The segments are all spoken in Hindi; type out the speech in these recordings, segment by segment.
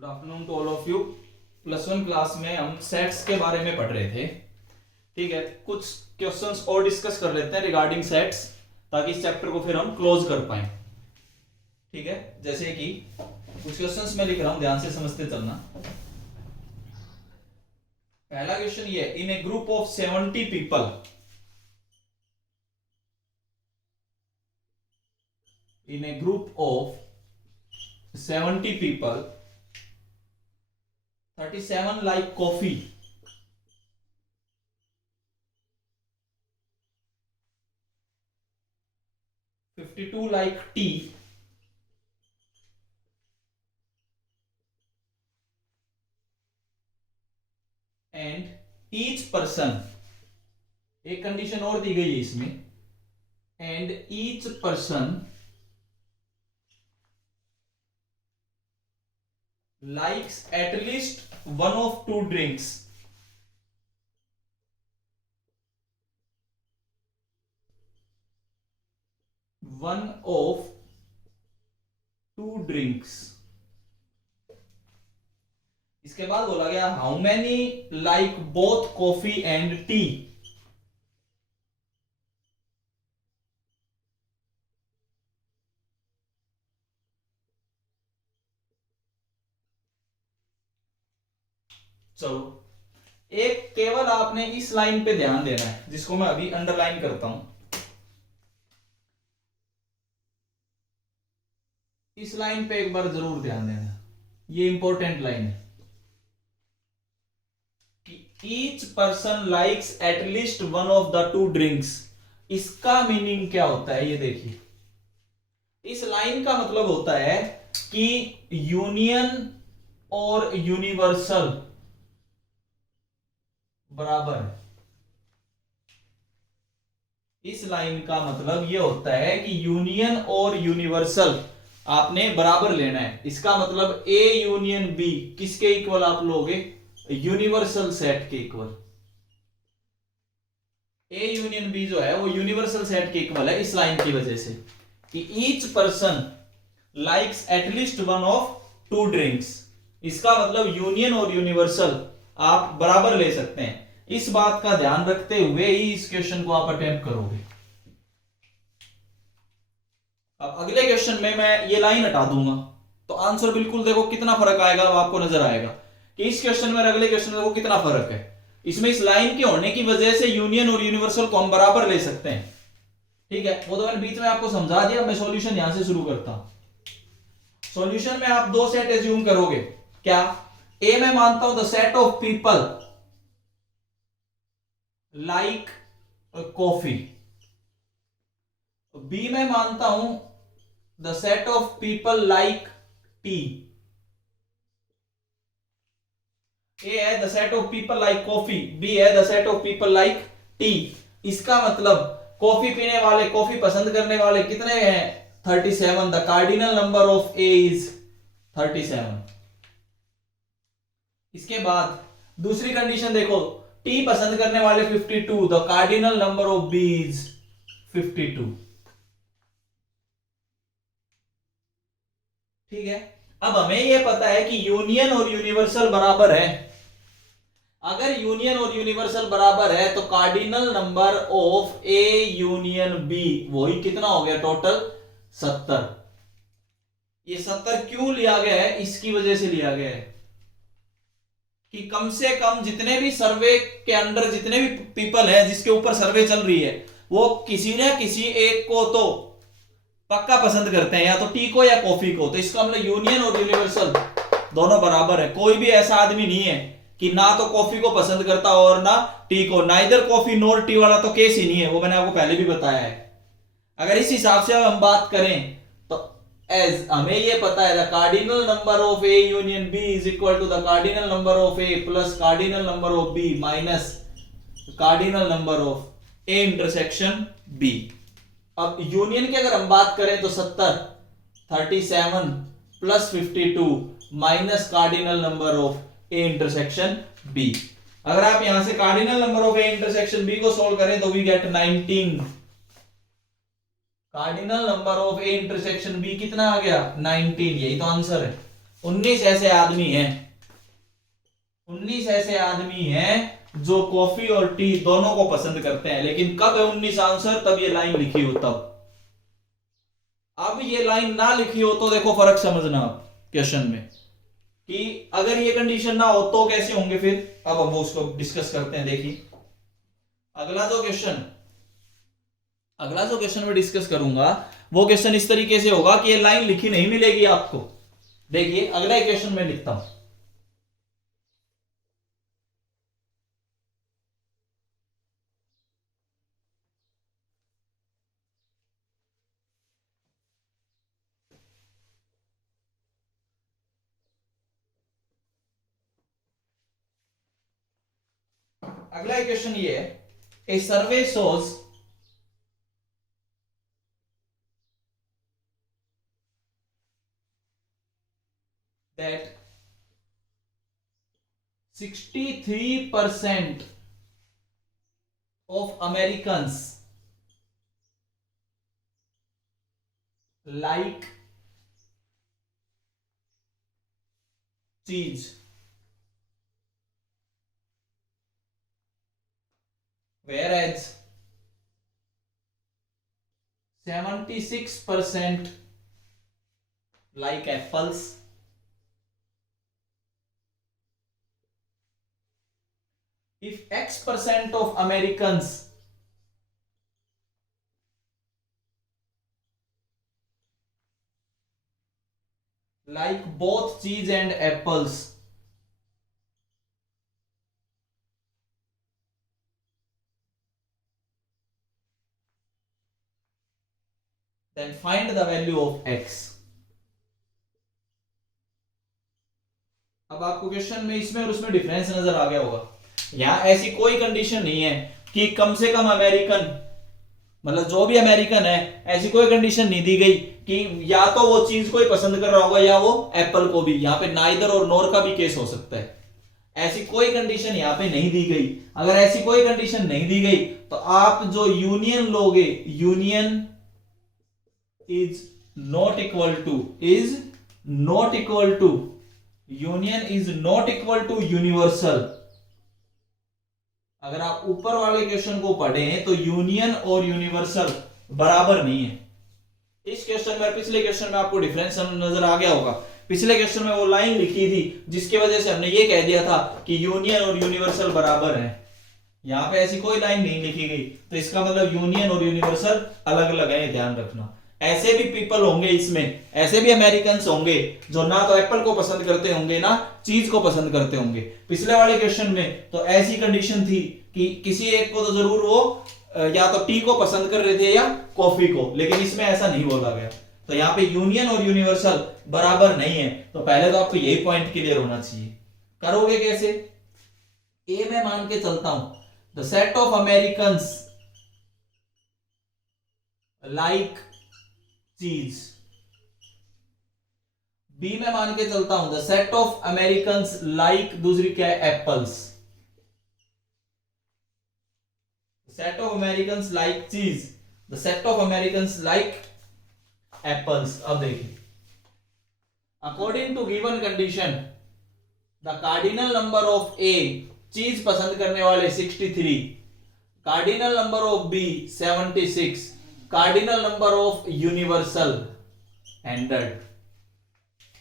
Good afternoon to all of you. Plus one class में हम सेट्स के बारे में पढ़ रहे थे। ठीक है, कुछ क्वेश्चंस और डिस्कस कर लेते हैं रिगार्डिंग सेट्स, ताकि इस चैप्टर को फिर हम क्लोज कर पाए। ठीक है, जैसे कि कुछ क्वेश्चंस मैं लिख रहा हूं, ध्यान से समझते चलना। पहला क्वेश्चन ये, in a group of 70 people, in a group of 70 people, 37 like coffee, 52 like tea, and each person, एक कंडीशन और दी गई है इसमें, and each person likes at least one of two drinks. One of two drinks. इसके बाद बोला गया how many like both coffee and T. चलो, एक केवल आपने इस लाइन पे ध्यान देना है, जिसको मैं अभी अंडरलाइन करता हूं। इस लाइन पे एक बार जरूर ध्यान देना, ये इंपॉर्टेंट लाइन है कि each person likes at least one of the two drinks. इसका मीनिंग क्या होता है, ये देखिए। इस लाइन का मतलब होता है कि यूनियन और यूनिवर्सल बराबर है। इस लाइन का मतलब यह होता है कि यूनियन और यूनिवर्सल आपने बराबर लेना है। इसका मतलब ए यूनियन बी किसके इक्वल आप लोगे? यूनिवर्सल सेट के इक्वल। ए यूनियन बी जो है वो यूनिवर्सल सेट के इक्वल है, इस लाइन की वजह से कि each person likes at least one of two drinks. इसका मतलब यूनियन और यूनिवर्सल आप बराबर ले सकते हैं। इस बात का ध्यान रखते हुए ही इस क्वेश्चन को आप अटेम्प्ट करोगे। अब अगले क्वेश्चन में मैं ये लाइन हटा दूंगा तो आंसर बिल्कुल देखो कितना फर्क आएगा, अब आपको नजर आएगा कि इस क्वेश्चन में और अगले क्वेश्चन में देखो कितना फर्क है। इसमें इस लाइन के होने की वजह से यूनियन और यूनिवर्सल को हम बराबर ले सकते हैं। ठीक है, वो तो मैंने बीच में आपको समझा दिया। मैं सॉल्यूशन यहां से शुरू करता हूं। सॉल्यूशन में आप दो सेट एज्यूम करोगे। क्या? ए मैं मानता हूं the set of people like coffee. B मैं मानता हूं the set of people like tea. A है the set of people like coffee, B है the set of people like tea. इसका मतलब कॉफी पीने वाले, कॉफी पसंद करने वाले कितने हैं? 37। The cardinal number of A is 37। इसके बाद दूसरी कंडीशन देखो, टी पसंद करने वाले 52। The cardinal number of B is 52। ठीक है, अब हमें यह पता है कि यूनियन और यूनिवर्सल बराबर है। अगर यूनियन और यूनिवर्सल बराबर है तो cardinal number of A union B वही कितना हो गया? टोटल 70। ये 70 क्यों लिया गया है? इसकी वजह से लिया गया है कि कम से कम जितने भी सर्वे के अंडर जितने भी पीपल हैं जिसके ऊपर सर्वे चल रही है, वो किसी ना किसी एक को तो पक्का पसंद करते हैं, या तो टी को या कॉफी को। तो इसका मतलब यूनियन और यूनिवर्सल दोनों बराबर है। कोई भी ऐसा आदमी नहीं है कि ना तो कॉफी को पसंद करता और ना टी को। नाइदर कॉफी नॉर टी वाला तो केस ही नहीं है, वो मैंने आपको पहले भी बताया है। अगर इस हिसाब से हम बात करें तो एज हमें ये पता है the cardinal number of A union B is equal to the cardinal number of A plus cardinal number of B minus cardinal number of A intersection B. अब यूनियन की अगर हम बात करें तो 70, 37 plus 52 minus cardinal number of A intersection B. अगर आप यहां से cardinal number of A intersection B को सोल्व करें तो we get 19। Cardinal number of A intersection B कितना आ गया? 19। यही तो आंसर है। 19 ऐसे आदमी हैं, 19 ऐसे आदमी हैं जो कॉफी और टी दोनों को पसंद करते हैं। लेकिन कब है 19 आंसर, तब ये लाइन लिखी हो तब। अब ये लाइन ना लिखी हो तो देखो फर्क समझना आप क्वेश्चन में, कि अगर ये कंडीशन ना हो तो कैसे होंगे फिर। अब हम उसको डिस्कस करते हैं। देखिए अगला जो क्वेश्चन में डिस्कस करूंगा वो क्वेश्चन इस तरीके से होगा कि ये लाइन लिखी नहीं मिलेगी आपको। देखिए अगला क्वेश्चन में लिखता हूं, अगला क्वेश्चन ये है, ए सर्वे shows that 63% of Americans like cheese, whereas 76% like apples. If X% of Americans like both cheese and apples, then find the value of X. अब आपको क्वेश्चन में इसमें और उसमें डिफरेंस नजर आ गया होगा। यहां ऐसी कोई कंडीशन नहीं है कि कम से कम अमेरिकन, मतलब जो भी अमेरिकन है, ऐसी कोई कंडीशन नहीं दी गई कि या तो वो चीज को ही पसंद कर रहा होगा या वो एप्पल को भी। यहां पे नाइदर और नोर का भी केस हो सकता है। ऐसी कोई कंडीशन यहां पे नहीं दी गई। अगर ऐसी कोई कंडीशन नहीं दी गई तो आप जो यूनियन लोगे, union is not equal to universal. अगर आप ऊपर वाले क्वेश्चन को पढ़ें तो यूनियन और यूनिवर्सल बराबर नहीं है। इस क्वेश्चन में, पिछले क्वेश्चन में आपको डिफरेंस नजर आ गया होगा। पिछले क्वेश्चन में वो लाइन लिखी थी जिसकी वजह से हमने ये कह दिया था कि यूनियन और यूनिवर्सल बराबर है। यहां पे ऐसी कोई लाइन नहीं लिखी गई, तो इसका मतलब यूनियन और यूनिवर्सल अलग अलग है, ध्यान रखना। ऐसे भी पीपल होंगे इसमें, ऐसे भी अमेरिकन होंगे जो ना तो एप्पल को पसंद करते होंगे ना चीज को पसंद करते होंगे। पिछले वाले क्वेश्चन में तो ऐसी कंडीशन थी कि किसी एक को तो जरूर वो या तो टी को पसंद कर रहे थे या कॉफी को, लेकिन इसमें ऐसा नहीं बोला गया। तो यहाँ पे यूनियन और यूनिवर्सल बराबर नहीं है। तो पहले तो आपको यही पॉइंट क्लियर होना चाहिए। करोगे कैसे? ए में मान के चलता हूं the set of American like cheese. B में मान के चलता हूं the set of American like, दूसरी क्या है, apples. Set of American like cheese, the set of American like apples. अब देखिए, according to given condition the cardinal number of A, cheese पसंद करने वाले 63, cardinal number of B 76, cardinal number of universal 100।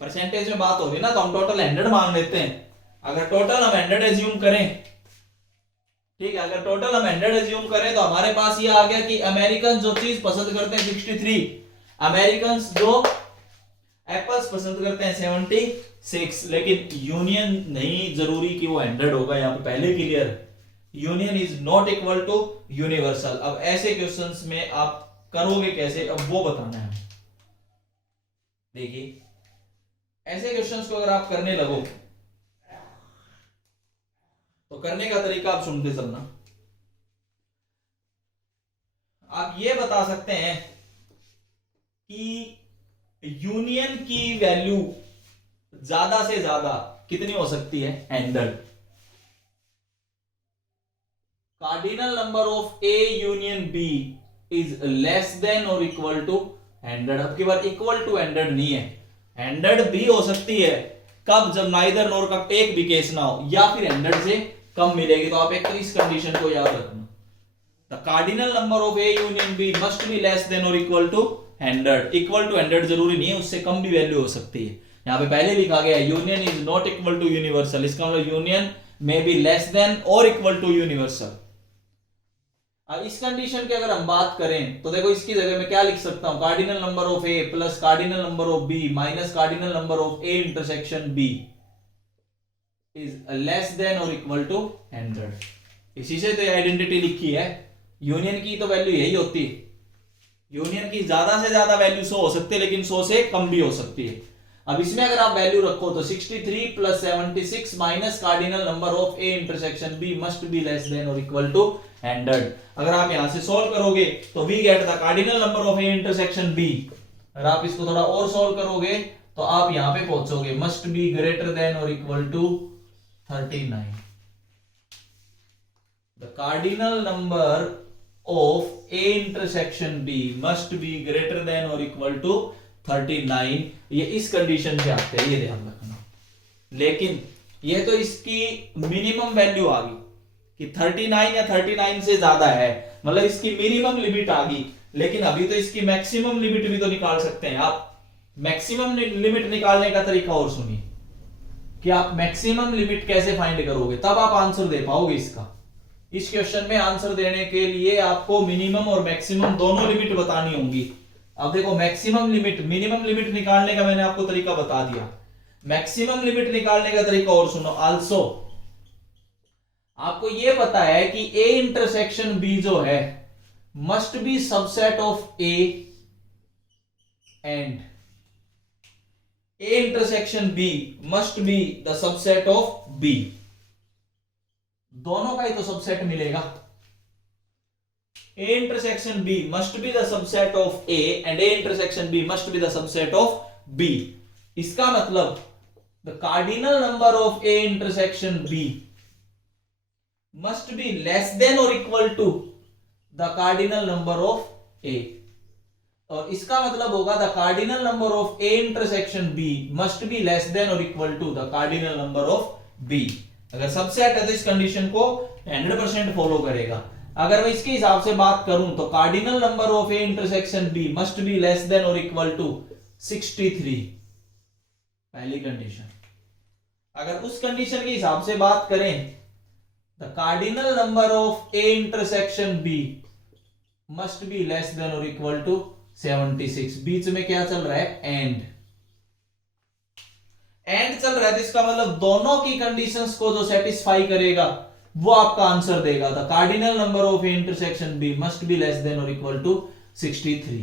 Percentage में बात होगी ना तो हम टोटल 100 मान लेते हैं। अगर टोटल हम 100 एज्यूम करें, ठीक है, अगर टोटल हम 100 एज्यूम करें तो हमारे पास ये आ गया कि अमेरिकन जो चीज पसंद करते हैं 63, अमेरिकन जो एप्पल्स पसंद करते हैं 76। लेकिन यूनियन नहीं जरूरी कि वो 100 होगा, यहां पे पहले clear, union is not equal to universal. अब ऐसे क्वेश्चंस में आप करोगे कैसे, अब वो बताना है। देखिए ऐसे क्वेश्चंस को अगर आप करने लगो तो करने का तरीका आप सुनते चलना। आप ये बता सकते हैं कि यूनियन की वैल्यू ज्यादा से ज्यादा कितनी हो सकती है, 100। Cardinal number of A union B is less than और इक्वल टू 100। अब की बार इक्वल टू 100 नहीं है, 100 भी हो सकती है कब, जब नाइदर नोर का एक भी केस ना हो, या फिर 100 से कम मिलेगी। तो आप एक तो इस कंडीशन को याद रखना, the cardinal number of A union B must be less than और इक्वल टू 100। इक्वल टू 100 जरूरी नहीं है, उससे कम भी वैल्यू हो सकती है। यहाँ पे पहले लिखा गया है union is not equal to universal, इसका मतलब यूनियन में बी लेस देन और इक्वल टू यूनिवर्सल। अब इस कंडीशन की अगर हम बात करें तो देखो इसकी जगह मैं क्या लिख सकता हूं, cardinal number of A plus cardinal number of B minus cardinal number of A intersection B is less than और इक्वल टू 100। इसी से तो आइडेंटिटी लिखी है, यूनियन की तो वैल्यू यही होती है, यूनियन की ज्यादा से ज्यादा वैल्यू 100 हो सकती है, लेकिन 100 से कम भी हो सकती है। अब इसमें अगर आप वैल्यू रखो तो 63 plus 76 minus cardinal number of A intersection B must be less than और इक्वल टू 100। अगर आप यहां से सॉल्व करोगे तो we get the cardinal number of A intersection B. अगर आप इसको थोड़ा और सॉल्व करोगे तो आप यहां पे पहुंचोगे मस्ट बी ग्रेटर देन और equal to 39। The cardinal number of A intersection B must be greater than और इक्वल टू 39। ये इस कंडीशन से आते हैं, ये ध्यान रखना। लेकिन ये तो इसकी मिनिमम वैल्यू आ गई कि 39 या 39 से ज्यादा है, मतलब इसकी मिनिमम लिमिट आ गई। लेकिन अभी तो इसकी मैक्सिमम लिमिट भी तो निकाल सकते हैं आप। मैक्सिमम लिमिट निकालने का तरीका और सुनिए कि आप मैक्सिमम लिमिट कैसे फाइंड करोगे, तब आप आंसर दे पाओगे इसका। इस क्वेश्चन में आंसर देने के लिए आपको मिनिमम और मैक्सिमम दोनों लिमिट बतानी होंगी। अब देखो मैक्सिमम लिमिट, मिनिमम लिमिट निकालने का मैंने आपको तरीका बता दिया, मैक्सिमम लिमिट निकालने का तरीका और सुनो। आल्सो आपको यह पता है कि ए इंटरसेक्शन बी जो है must be subset of A and A intersection B must be the subset of B. दोनों का ही तो सबसेट मिलेगा। A intersection B must be the subset of A and A intersection B must be the subset of B। इसका मतलब the cardinal number of A intersection B must be less than or equal to the cardinal number of A। और इसका मतलब होगा the cardinal number of A intersection B must be less than or equal to the cardinal number of B। अगर सबसेट है तो इस कंडीशन को 100% फॉलो करेगा। अगर मैं इसके हिसाब से बात करूं तो cardinal number of A intersection B must be less than और इक्वल टू 63, पहली कंडीशन। अगर उस कंडीशन के हिसाब से बात करें, the cardinal number of A intersection B must be less than और इक्वल टू 76। बीच में क्या चल रहा है, एंड चल रहा है, तो इसका मतलब दोनों की कंडीशंस को जो सेटिस्फाई करेगा वो आपका आंसर देगा। The cardinal number of A intersection B must be less than और इक्वल टू 63।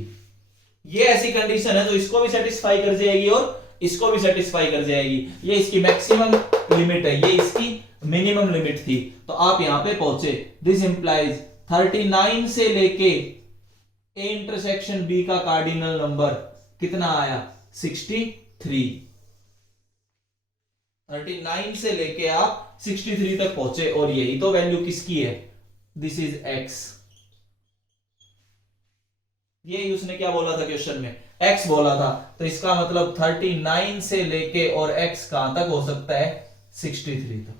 ये ऐसी कंडीशन है जो इसको भी सेटिस्फाई कर जाएगी और इसको भी सेटिस्फाई कर जाएगी। ये इसकी मैक्सिमम लिमिट है, ये इसकी मिनिमम लिमिट थी, तो आप यहां पे पहुंचे। दिस इंप्लाइज 39 से लेके ए इंटरसेक्शन बी का कार्डिनल नंबर कितना आया, 63। 39 से लेके आप 63 तक पहुंचे, और यही तो वैल्यू किसकी है, दिस इज x। ये उसने क्या बोला था क्वेश्चन में, x बोला था, तो इसका मतलब 39 से लेके और x कहां तक हो सकता है, 63 तक।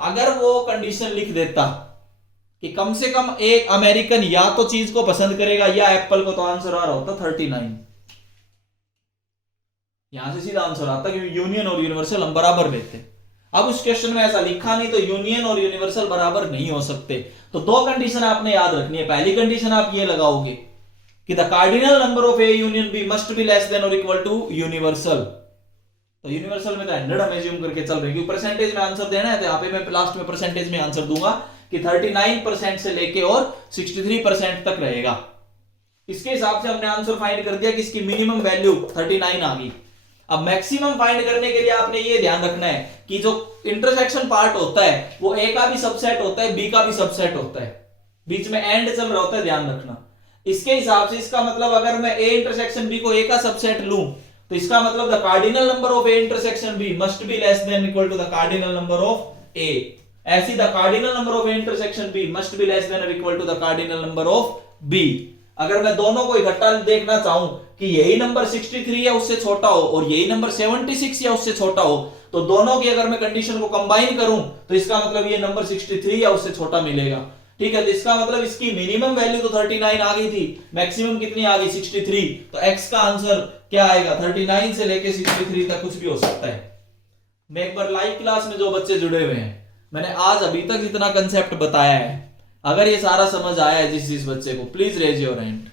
अगर वो कंडीशन लिख देता कि कम से कम एक अमेरिकन या तो चीज को पसंद करेगा या एप्पल को, तो आंसर आ रहा होता 39। यहां से सीधा आंसर आता कि यूनियन और यूनिवर्सल हम बराबर लेते। अब उस क्वेश्चन में ऐसा लिखा नहीं, तो यूनियन और यूनिवर्सल बराबर नहीं हो सकते। तो दो कंडीशन आपने याद रखनी है। पहली कंडीशन आप ये लगाओगे कि the cardinal number of A union B must be less than और इक्वल टू यूनिवर्सल। तो यूनिवर्सल में तो 100 हम एज्यूम करके चल रहे हैं, परसेंटेज में आंसर देना है, तो यहाँ पे मैं लास्ट में परसेंटेज में आंसर दूंगा कि 39% से लेके और 63% तक रहेगा। इसके हिसाब से हमने आंसर फाइंड कर दिया कि इसकी मिनिमम वैल्यू 39 आ गई। अब मैक्सिमम फाइंड करने के लिए आपने ये ध्यान रखना है कि जो इंटरसेक्शन पार्ट होता है वो ए का भी सबसेट होता है, बी का भी सबसेट होता है, बीच में एंड चल रहा होता है, ध्यान रखना। इसके हिसाब से इसका मतलब अगर मैं ए इंटरसेक्शन बी को ए का सबसेट लूं, तो इसका मतलब the cardinal number of A intersection B must be less than equal to the cardinal number of A. ऐसी the cardinal number of A intersection B must be less than equal to the cardinal number of B. अगर मैं दोनों को इकट्ठा देखना चाहूं कि यही नंबर 63 या उससे छोटा हो और यही नंबर 76 या उससे छोटा हो, तो दोनों की अगर मैं कंडीशन को कंबाइन करूं तो इसका मतलब ये नंबर 63 या उससे छोटा मिलेगा। ठीक है, तो इसका मतलब इसकी मिनिमम वैल्यू तो 39 आ गई थी, मैक्सिमम कितनी आ गई 63, तो x का आंसर क्या आएगा 39 से लेके 63 तक कुछ भी हो सकता है। मैं एक बार लाइव क्लास में जो बच्चे जुड़े हुए हैं, मैंने आज अभी तक जितना कंसेप्ट बताया है, अगर ये सारा समझ आया है जिस बच्चे को, please raise your hand.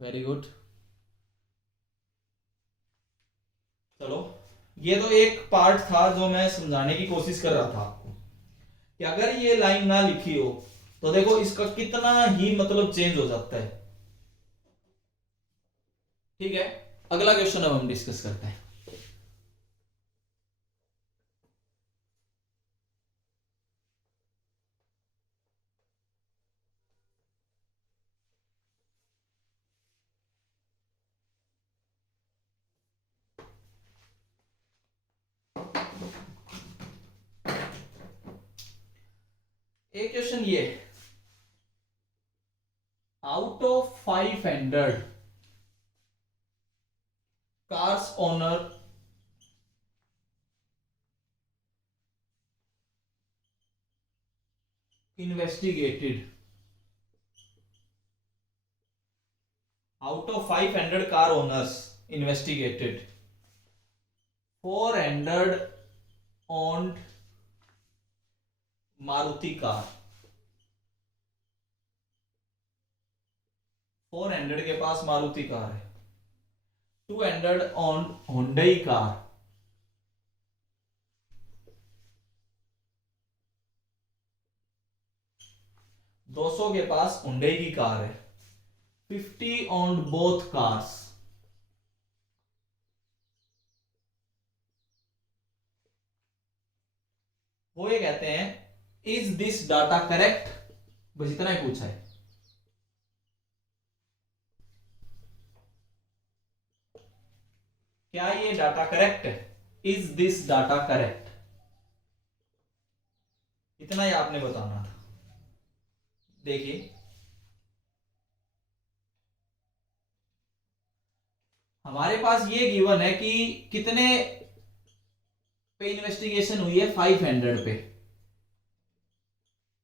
Very good. चलो, ये तो एक पार्ट था जो मैं समझाने की कोशिश कर रहा था आपको, कि अगर ये लाइन ना लिखी हो तो देखो इसका कितना ही मतलब चेंज हो जाता है। ठीक है, अगला क्वेश्चन अब हम डिस्कस करते हैं। एक क्वेश्चन ये, out of 500 cars owner investigated, out of 500 car owners investigated, 400 owned Maruti car, 400 के पास मारुति कार है, 200 owned Hyundai कार, 200 के पास Hyundai की कार है, 50 owned both cars, वो ये कहते हैं इज दिस डाटा करेक्ट, बस इतना ही पूछा है। क्या ये डाटा करेक्ट है, इज दिस डाटा करेक्ट, इतना ही आपने बताना था। देखिए, हमारे पास ये गिवन है कि कितने पे इन्वेस्टिगेशन हुई है, 500 पे,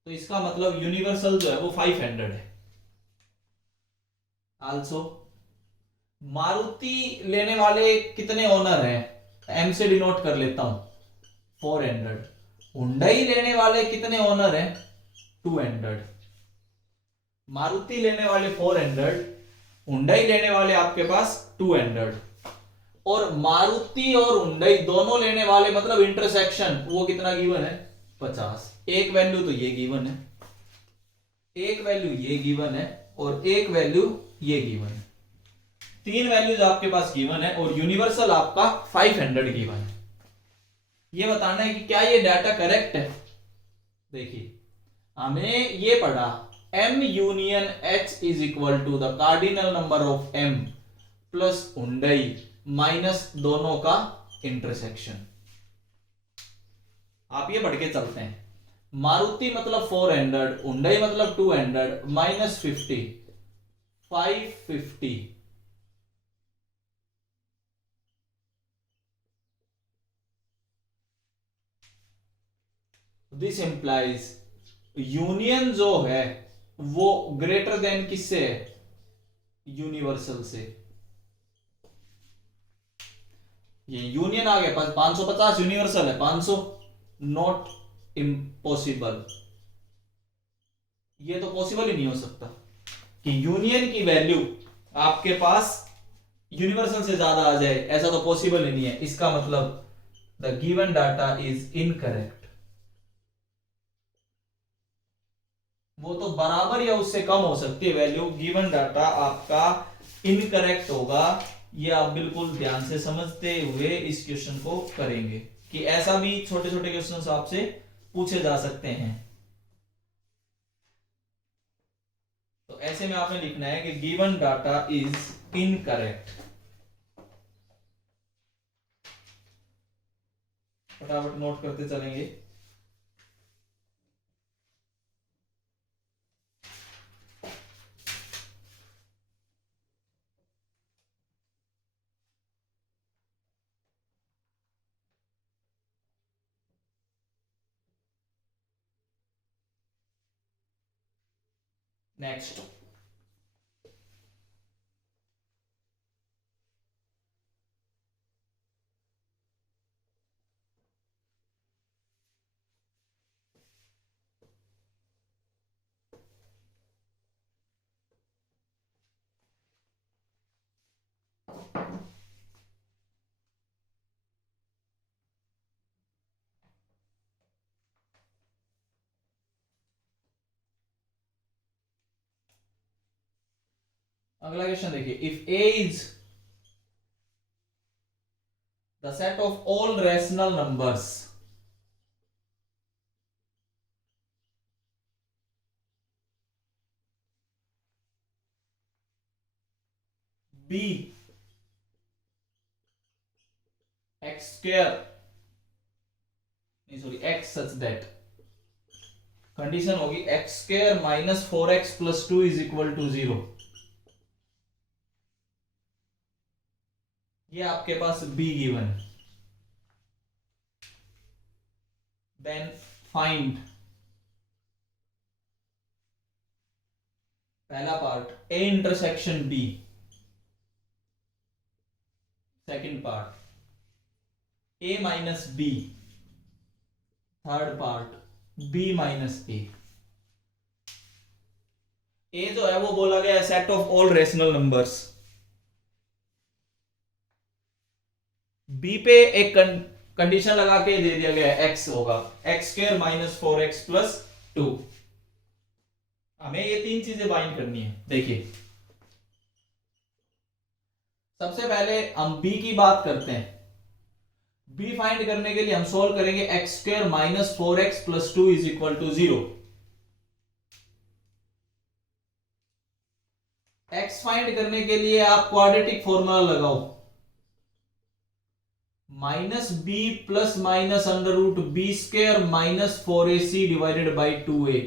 तो इसका मतलब यूनिवर्सल जो है वो 500 है। आल्सो मारुति लेने वाले कितने ओनर हैं, एम से डिनोट कर लेता हूं 400, हुंडई लेने वाले कितने ओनर हैं 200, मारुति लेने वाले 400, हुंडई लेने वाले आपके पास 200, और मारुति और हुंडई दोनों लेने वाले मतलब इंटरसेक्शन वो कितना गिवन है 50। एक वैल्यू तो ये गिवन है, एक वैल्यू ये गिवन है, और एक वैल्यू ये गिवन है, 3 वैल्यूज आपके पास गिवन है, और यूनिवर्सल आपका 500 गिवन है। ये बताना है कि क्या ये डाटा करेक्ट है। देखिए, हमने ये पढ़ा M union H is equal to the cardinal number of M plus Hyundai minus दोनों का इंटरसेक्शन। आप ये पढ़ के चलते हैं, मारुति मतलब 400, हुंडई मतलब 200, माइनस 50, 550, दिस इंप्लाइज यूनियन जो है वो ग्रेटर देन किससे है, यूनिवर्सल से। ये यूनियन आ गया 550, यूनिवर्सल है 500, नॉट इम्पॉसिबल, ये तो पॉसिबल ही नहीं हो सकता कि यूनियन की वैल्यू आपके पास यूनिवर्सल से ज्यादा आ जाए, ऐसा तो पॉसिबल ही नहीं है। इसका मतलब the given data is incorrect, वो तो बराबर या उससे कम हो सकती है वैल्यू, गिवन डाटा आपका इनकरेक्ट होगा। ये आप बिल्कुल ध्यान से समझते हुए इस क्वेश्चन को करेंगे, कि ऐसा भी छोटे छोटे क्वेश्चंस आपसे पूछे जा सकते हैं। तो ऐसे में आपने लिखना है कि गिवन डाटा इज इनकरेक्ट। फटाफट नोट करते चलेंगे। नेक्स्ट, अगला क्वेश्चन देखिए, if A is the set of all rational numbers B x square x such that, condition होगी x square minus 4x plus 2 is equal to 0। ये आपके पास बी गिवन, देन फाइंड पहला part A intersection B, second part A minus B, third part B minus A. A जो है वो बोला गया है set of all rational numbers, B पे एक कंडीशन लगा के दे दिया गया है एक्स होगा x square minus 4x plus 2। हमें ये तीन चीजें फाइंड करनी है। देखिए सबसे पहले हम बी की बात करते हैं। बी फाइंड करने के लिए हम सोल्व करेंगे x square minus 4x plus 2 is equal to 0। X find करने के लिए आप क्वाड्रेटिक फॉर्मूला लगाओ, minus B plus minus under root B square minus 4ac divided by 2a।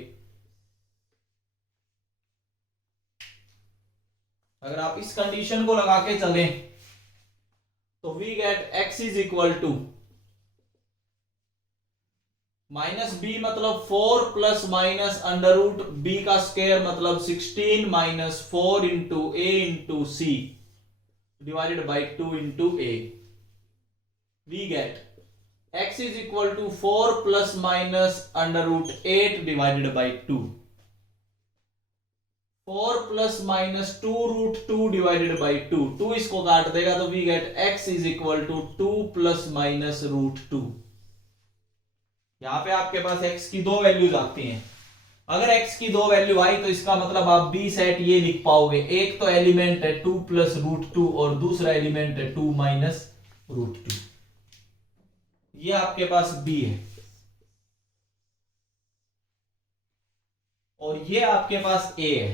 अगर आप इस कंडीशन को लगा के चलें तो we get x is equal to minus B मतलब 4 plus minus under root B का स्क्वायर मतलब 16 minus 4 into A into C divided by 2 into A. We get x is equal to 4 plus minus under root 8 divided by 2. 4 plus minus 2 root 2 divided by 2. 2 इसको काट देगा तो we get x is equal to 2 plus minus root 2। यहां पे आपके पास x की दो वैल्यूज आती हैं। अगर x की दो वैल्यू आई तो इसका मतलब आप b सेट ये लिख पाओगे, एक तो एलिमेंट है 2 प्लस रूट 2 और दूसरा एलिमेंट है 2 माइनस रूट 2। ये आपके पास b है और ये आपके पास a है,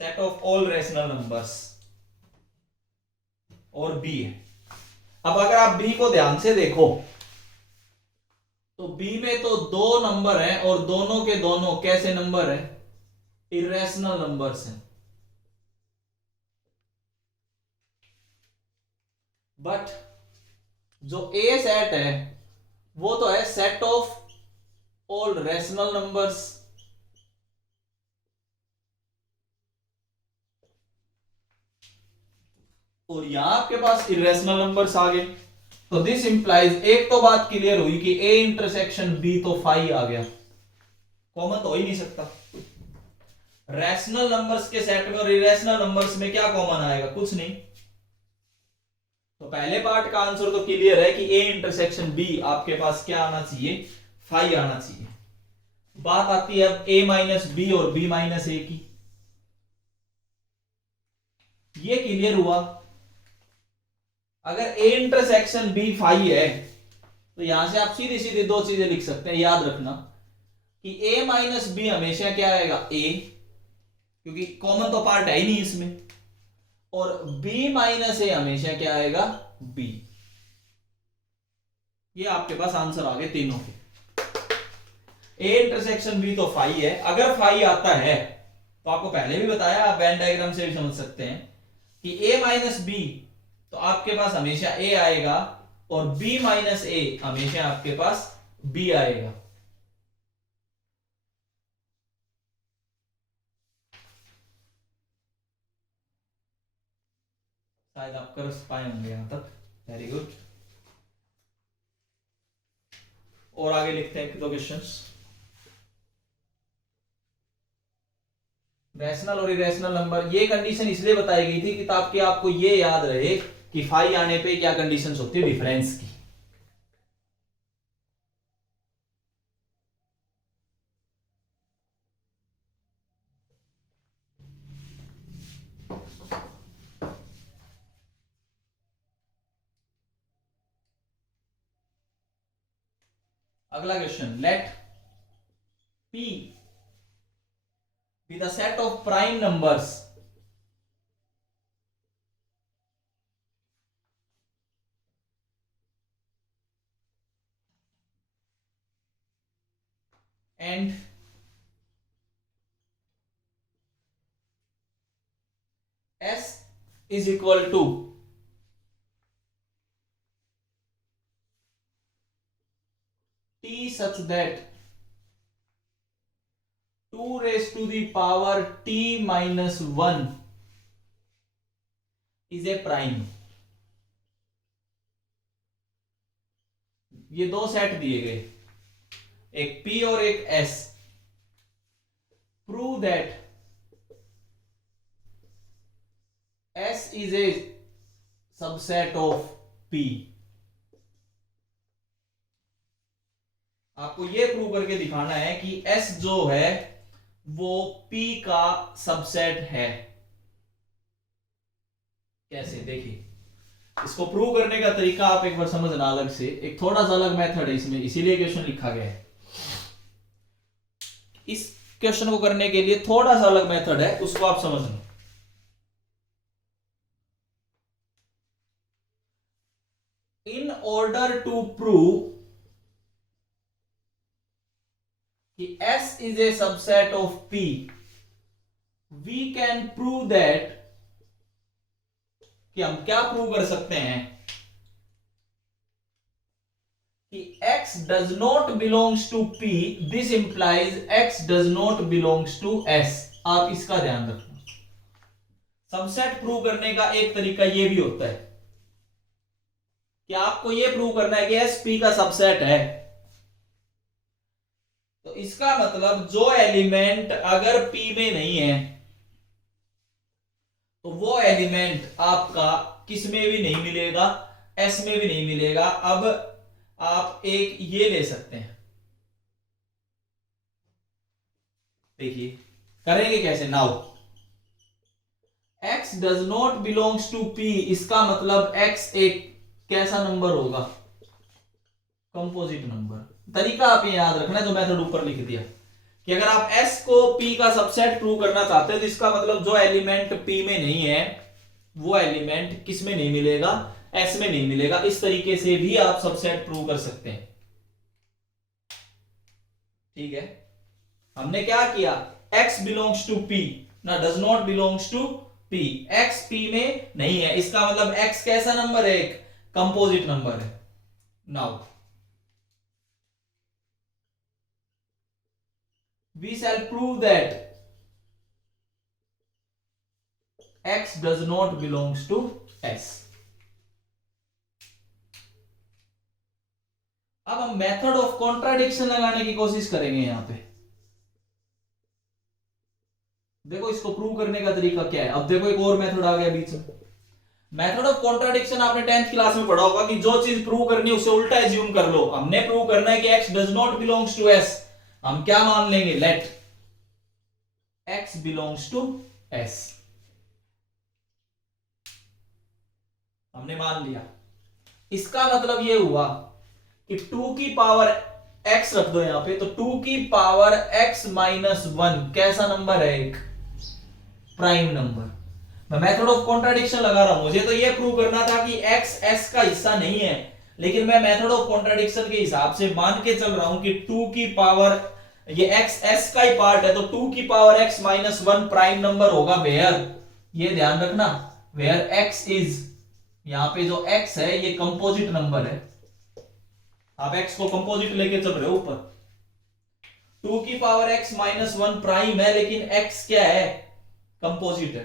set of all rational numbers, और b है। अब अगर आप b को ध्यान से देखो तो b में तो दो नंबर हैं और दोनों के दोनों कैसे नंबर हैं? इरेशनल नंबर्स हैं। बट जो ए सेट है वो तो है set of all rational numbers. और यहां आपके पास इरेशनल नंबर्स आ गए, तो दिस इंप्लाइज, एक तो बात क्लियर हुई कि ए इंटरसेक्शन बी तो फाई आ गया, कॉमन तो हो ही नहीं सकता। रैशनल नंबर्स के सेट में और इरेशनल नंबर्स में क्या कॉमन आएगा? कुछ नहीं। तो पहले पार्ट का आंसर तो क्लियर है कि ए इंटरसेक्शन बी आपके पास क्या आना चाहिए? फाई आना चाहिए। बात आती है अब ए माइनस बी और बी माइनस ए की। ये क्लियर हुआ। अगर ए इंटरसेक्शन बी फाई है तो यहां से आप सीधी सीधी दो चीजें लिख सकते हैं। याद रखना कि ए माइनस बी हमेशा क्या आएगा? ए, क्योंकि कॉमन तो पार्ट है ही नहीं इसमें। और b माइनस ए हमेशा क्या आएगा, b। ये आपके पास आंसर आ गए तीनों के। ए इंटरसेक्शन बी तो फाई है। अगर फाई आता है तो आपको पहले भी बताया, आप वेन डायग्राम से भी समझ सकते हैं कि a माइनस बी, तो आपके पास हमेशा a आएगा, और b माइनस ए हमेशा आपके पास b आएगा। शायद आप कर पाए होंगे यहां तक। Very good. और आगे लिखते हैं दो क्वेश्चंस। रैशनल और इरेशनल नंबर, ये कंडीशन इसलिए बताई गई थी कि ताकि आपको ये याद रहे कि फाई आने पे क्या कंडीशंस होती है डिफरेंस की। अगला question, let P be the set of prime numbers and S is equal to T such that 2 raised to the power T minus 1 is a prime। ये दो सेट दिए गए, एक P और एक S। Prove that S is a subset of P। आपको ये प्रूव करके दिखाना है कि S जो है वो P का सबसेट है। कैसे, देखिए इसको प्रूव करने का तरीका आप एक बार समझना अलग से। एक थोड़ा सा अलग मेथड है इसमें, इसीलिए क्वेश्चन लिखा गया है। इस क्वेश्चन को करने के लिए थोड़ा सा अलग मेथड है, उसको आप समझना। इन ऑर्डर टू प्रूव कि S is a subset of P, we can prove that, कि हम क्या प्रूव कर सकते हैं कि X does not belongs to P, this implies X does not belongs to S। आप इसका ध्यान रखना। सबसेट प्रूव करने का एक तरीका ये भी होता है कि आपको ये प्रूव करना है कि S P का सबसेट है। तो इसका मतलब जो एलिमेंट अगर P में नहीं है तो वो एलिमेंट आपका किस में भी नहीं मिलेगा, S में भी नहीं मिलेगा। अब आप एक ये ले सकते हैं, देखिए करेंगे कैसे। Now X does not belongs to P, इसका मतलब X एक कैसा नंबर होगा, कंपोजिट नंबर। तरीका आप ये याद रखना जो मैथड ऊपर लिख दिया कि अगर आप S को P का सबसेट प्रूव करना चाहते हो तो इसका मतलब जो एलिमेंट P में नहीं है वो एलिमेंट किस में नहीं मिलेगा, S में नहीं मिलेगा। इस तरीके से भी आप सबसेट प्रूव कर सकते हैं। ठीक है, हमने क्या किया, X बिलोंग्स टू P ना does not belongs to P। X P में नहीं है, इसका मतलब X कैसा नंबर है, एक कंपोजिट नंबर है। Now we shall prove that X does not belongs to S। अब हम मेथड ऑफ कॉन्ट्राडिक्शन लगाने की कोशिश करेंगे यहां पे। देखो इसको प्रूव करने का तरीका क्या है। अब देखो एक और मेथड आ गया बीच में। मेथड ऑफ कॉन्ट्राडिक्शन आपने 10th क्लास में पढ़ा होगा कि जो चीज प्रूव करनी है उसे उल्टा एज्यूम कर लो। हमने प्रूव करना है कि X does not belongs to S, हम क्या मान लेंगे, let X belongs to S। हमने मान लिया। इसका मतलब ये हुआ कि 2 की पावर x रख दो यहां पे, तो 2 की पावर x माइनस 1 कैसा नंबर है, एक प्राइम नंबर। मैं मेथड ऑफ कॉन्ट्राडिक्शन लगा रहा हूं, मुझे तो ये प्रूव करना था कि x s का हिस्सा नहीं है, लेकिन मैं मेथड ऑफ कॉन्ट्राडिक्शन के हिसाब से मान के चल रहा हूं कि 2 की पावर ये x s का ही पार्ट है, तो 2 की power x minus 1 prime number होगा वेयर, ये ध्यान रखना, वेयर x इज, यहां पे जो x है ये कंपोजिट नंबर है, आप x को कंपोजिट लेके चल रहे हो ऊपर, 2 की पावर x माइनस 1 प्राइम है, लेकिन x क्या है, कंपोजिट है।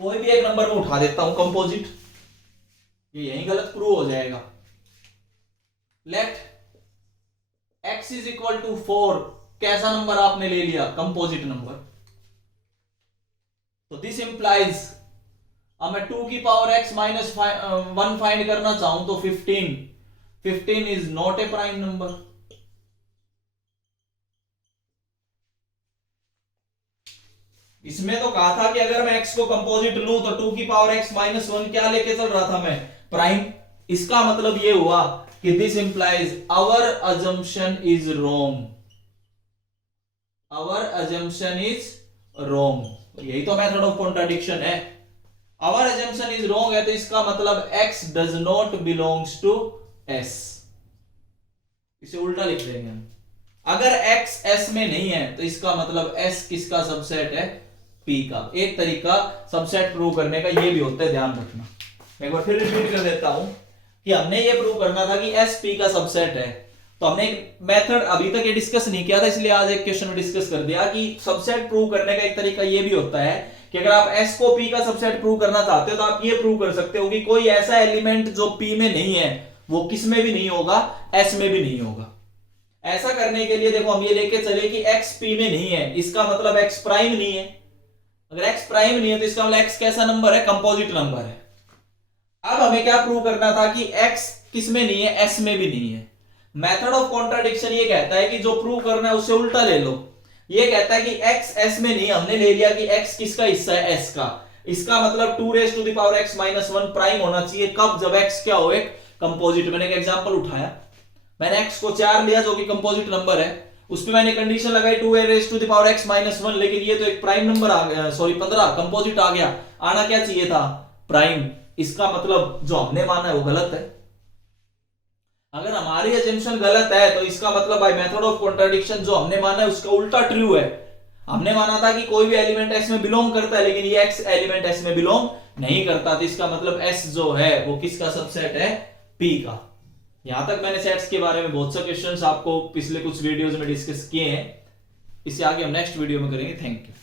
कोई भी एक नंबर में उठा देता हूं कंपोजिट, ये यही गलत प्रूव हो जाएगा। Let x is equal to 4, कैसा नंबर आपने ले लिया, कंपोजिट नंबर, तो दिस इंप्लाइज, अब मैं 2 की पावर x माइनस 1 फाइंड करना चाहूं तो 15 is not a prime number. इसमें तो कहा था कि अगर मैं x को कंपोजिट लूं तो 2 की पावर x माइनस 1 क्या लेके चल रहा था मैं, प्राइम। इसका मतलब ये हुआ कि this implies our assumption is wrong, our assumption is wrong, यही तो मेथड ऑफ कॉन्ट्राडिक्शन है। आवर अजम्पशन इज रॉन्ग है तो इसका मतलब x does not belongs to s, इसे उल्टा लिख देंगे हम, अगर x s में नहीं है तो इसका मतलब s किसका सबसेट है, p का। एक तरीका सबसेट प्रूव करने का ये भी होता है, ध्यान रखना। एक बार फिर रिपीट कर देता हूं कि हमने ये प्रूव करना था कि s p का सबसेट है, तो हमने एक मेथड अभी तक ये डिस्कस नहीं किया था, इसलिए आज एक क्वेश्चन में डिस्कस कर दिया कि सबसेट प्रूव करने का एक तरीका ये भी होता है कि अगर आप s को p का सबसेट प्रूव करना चाहते हो तो आप ये प्रूव कर सकते हो कि कोई ऐसा एलिमेंट जो p में नहीं है वो किस में भी नहीं होगा, s में भी नहीं होगा। ऐसा करने के लिए देखो हम ये लेके चले कि x p में नहीं है, इसका मतलब x प्राइम नहीं है, अगर x प्राइम नहीं है तो इसका मतलब x कैसा नंबर है, कंपोजिट नंबर है। अब हमें क्या प्रूव करना था कि x किस में नहीं है, s में भी नहीं है। मेथड ऑफ कॉन्ट्राडिक्शन ये कहता है कि जो प्रूव करना है उससे उल्टा ले लो, ये कहता है कि x s में नहीं, हमने ले लिया कि x किसका हिस्सा है, s का, इसका मतलब 2 raise to the power x minus 1 prime होना चाहिए, कब, जब x क्या हो, एक कंपोजिट। मैंने एक एग्जांपल उठाया, मैंने x को 4 लिया जो कि कंपोजिट नंबर है, उस पे मैंने कंडीशन लगाई 2 raise to the power x minus 1, लेकिन ये तो एक प्राइम नंबर आ गया, सॉरी 15 कंपोजिट आ गया, आना क्या चाहिए था, प्राइम। इसका मतलब जो हमने माना है वो गलत है। अगर हमारी अजम्पशन गलत है तो इसका मतलब बाय मेथड ऑफ कॉन्ट्राडिक्शन जो हमने माना है उसका उल्टा ट्रू है। हमने माना था कि कोई भी एलिमेंट s में बिलोंग करता है, लेकिन ये x एलिमेंट s में बिलोंग नहीं करता, तो इसका मतलब s जो है वो किसका सबसेट है, p का। यहां तक मैंने सेट्स के बारे में बहुत से क्वेश्चंस आपको पिछले कुछ वीडियोस में डिस्कस किए हैं, इससे आगे हम नेक्स्ट वीडियो में करेंगे। Thank you.